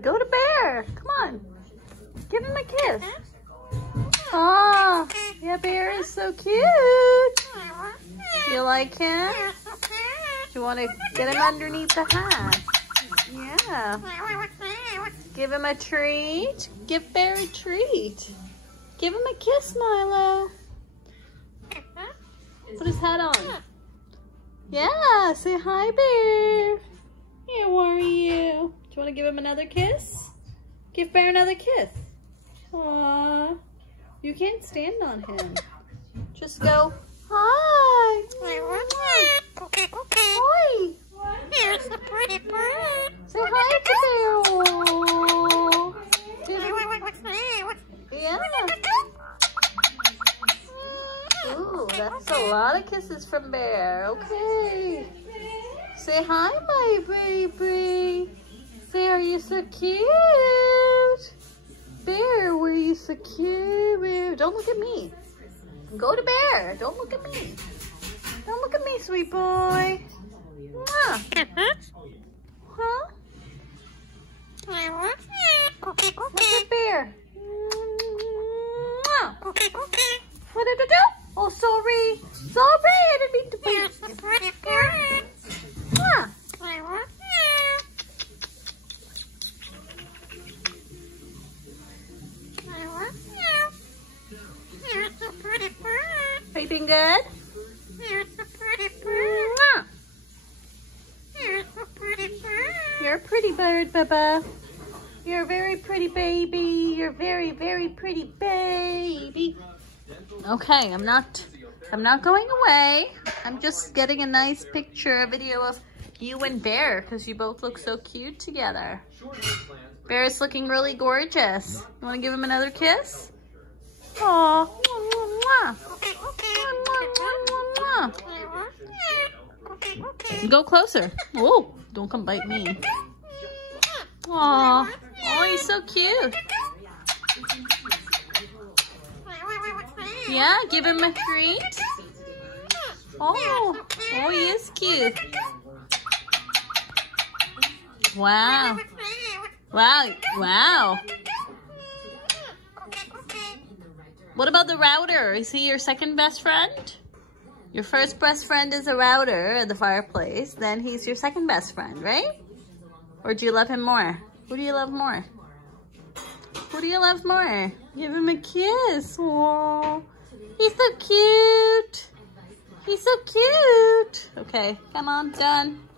Go to Bear. Come on. Give him a kiss. Oh, yeah, Bear is so cute. You like him? Do you want to get him underneath the hat? Yeah. Give him a treat. Give Bear a treat. Give him a kiss, Milo. Put his hat on. Yeah, say hi, Bear. How are you? Do you want to give him another kiss? Give Bear another kiss. Aww. You can't stand on him. Just go, hi. Hi. Here's a pretty bird. Say hi to Bear. Yeah. Ooh, that's a lot of kisses from Bear. Okay. Say hi, my baby. Say, are you so cute? Bear, were you so cute? Don't look at me. Go to Bear. Don't look at me. Don't look at me, sweet boy. Mwah. Huh? Look at Bear. Mwah. What did I do? Oh, sorry. Sorry, I didn't mean to bite you. Mwah. Are you being good? Mwah. You're a pretty bird, Bubba. You're a very pretty baby. You're a very, very pretty baby. Okay, I'm not going away. I'm just getting a nice picture, a video of you and Bear, because you both look so cute together. Bear is looking really gorgeous. You want to give him another kiss? Aww. Go closer. Oh, don't come bite me. Aww. Oh, he's so cute. Yeah, give him a treat. Oh, he is cute. Wow. Wow. What about the router? Is he your second best friend? Your first best friend is a router at the fireplace. Then he's your second best friend, right? Or do you love him more? Who do you love more? Who do you love more? Give him a kiss. Aww. He's so cute. He's so cute. Okay, come on, done.